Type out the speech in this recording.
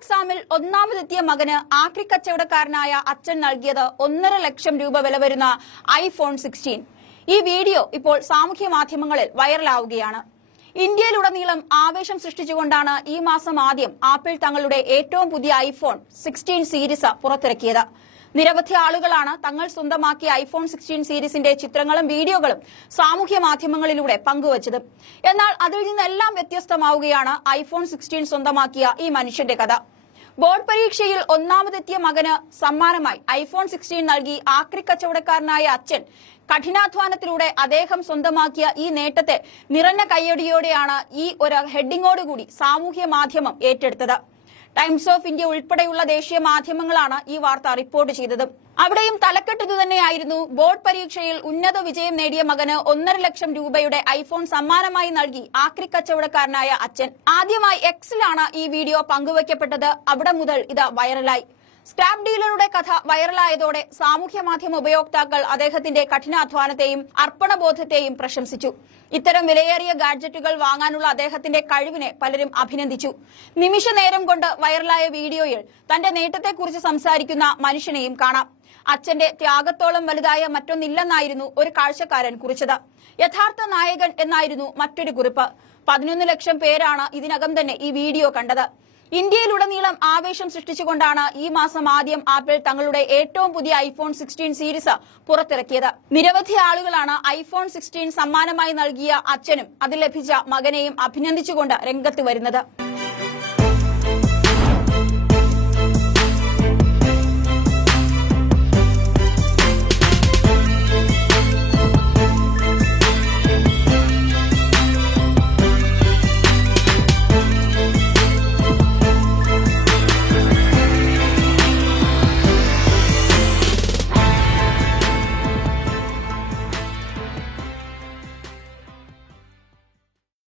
എക്സാമിൽ ഒന്നാമതെത്തിയ മകന് ആക്രി കച്ചവടക്കാരനായ അച്ഛൻ നൽകിയത് 1.5 ലക്ഷം രൂപ വില വരുന്ന ഐഫോൺ 16. ഈ വീഡിയോ ഇപ്പോൾ സാമൂഹ്യ മാധ്യമങ്ങളിൽ വൈറലാവുകയാണ്. ഇന്ത്യയിലുടനീളം ആവേശം സൃഷ്ടിച്ചുകൊണ്ടാണ് ഈ മാസം ആദ്യം ആപ്പിൾ തങ്ങളുടെ ഏറ്റവും പുതിയ ഐഫോൺ 16 സീരീസ് പുറത്തിറക്കിയത്. നിരവധി ആളുകളാണ് തങ്ങൾ സ്വന്തമാക്കിയ ഐഫോൺ 16 സീരീസിന്റെ ചിത്രങ്ങളും വീഡിയോകളും സാമൂഹ്യ മാധ്യമങ്ങളിലൂടെ പങ്കുവച്ചത്. എന്നാൽ അതിൽ നിന്നെല്ലാം വ്യത്യസ്തമാവുകയാണ് ഐഫോൺ 16 സ്വന്തമാക്കിയ ഈ മനുഷ്യന്റെ കഥ. ബോർഡ് പരീക്ഷയിൽ ഒന്നാമതെത്തിയ മകന് സമ്മാനമായി ഐഫോൺ 16 നൽകി ആക്രി കച്ചവടക്കാരനായ അച്ഛൻ കഠിനാധ്വാനത്തിലൂടെ അദ്ദേഹം സ്വന്തമാക്കിയ ഈ നേട്ടത്തെ നിറഞ്ഞ കയ്യടിയോടെയാണ് ഈ ഒരു ഹെഡിങ്ങോടുകൂടി സാമൂഹ്യ മാധ്യമം ഏറ്റെടുത്തത്. ടൈംസ് ഓഫ് ഇന്ത്യ ഉൾപ്പെടെയുള്ള ദേശീയ മാധ്യമങ്ങളാണ് ഈ വാർത്ത റിപ്പോർട്ട് ചെയ്തത്. അവിടെയും തലക്കെട്ട് ഇതുതന്നെയായിരുന്നു: ബോർഡ് പരീക്ഷയിൽ ഉന്നത വിജയം നേടിയ മകന് 1.5 ലക്ഷം രൂപയുടെ ഐഫോൺ സമ്മാനമായി നൽകി ആക്രി കച്ചവടക്കാരനായ അച്ഛൻ. ആദ്യമായി എക്സിലാണ് ഈ വീഡിയോ പങ്കുവയ്ക്കപ്പെട്ടത്. അവിടെ മുതൽ ഇത് വൈറലായി. സ്ക്രാപ്പ് ഡീലറുടെ കഥ വൈറലായതോടെ സാമൂഹ്യ മാധ്യമ ഉപയോക്താക്കൾ അദ്ദേഹത്തിന്റെ കഠിനാധ്വാനത്തെയും അർപ്പണബോധത്തെയും പ്രശംസിച്ചു. ഇത്തരം വിലയേറിയ ഗാഡ്ജറ്റുകൾ വാങ്ങാനുള്ള അദ്ദേഹത്തിന്റെ കഴിവിനെ പലരും അഭിനന്ദിച്ചു. നിമിഷ നേരം കൊണ്ട് വൈറലായ വീഡിയോയിൽ തന്റെ നേട്ടത്തെക്കുറിച്ച് സംസാരിക്കുന്ന മനുഷ്യനെയും കാണാം. അച്ഛന്റെ ത്യാഗത്തോളം വലുതായ മറ്റൊന്നില്ലെന്നായിരുന്നു ഒരു കാഴ്ചക്കാരൻ കുറിച്ചത്. യഥാർത്ഥ നായകൻ എന്നായിരുന്നു മറ്റൊരു കുറിപ്പ്. 11 ലക്ഷം പേരാണ് ഇതിനകം തന്നെ ഈ വീഡിയോ കണ്ടത്. ഇന്ത്യയിലുടനീളം ആവേശം സൃഷ്ടിച്ചുകൊണ്ടാണ് ഈ മാസം ആദ്യം ആപ്പിൾ തങ്ങളുടെ ഏറ്റവും പുതിയ ഐഫോൺ 16 സീരീസ് പുറത്തിറക്കിയത്. നിരവധി ആളുകളാണ് ഐഫോൺ 16 സമ്മാനമായി നൽകിയ അച്ഛനും അത് ലഭിച്ച മകനെയും അഭിനന്ദിച്ചുകൊണ്ട് രംഗത്ത് വരുന്നത്.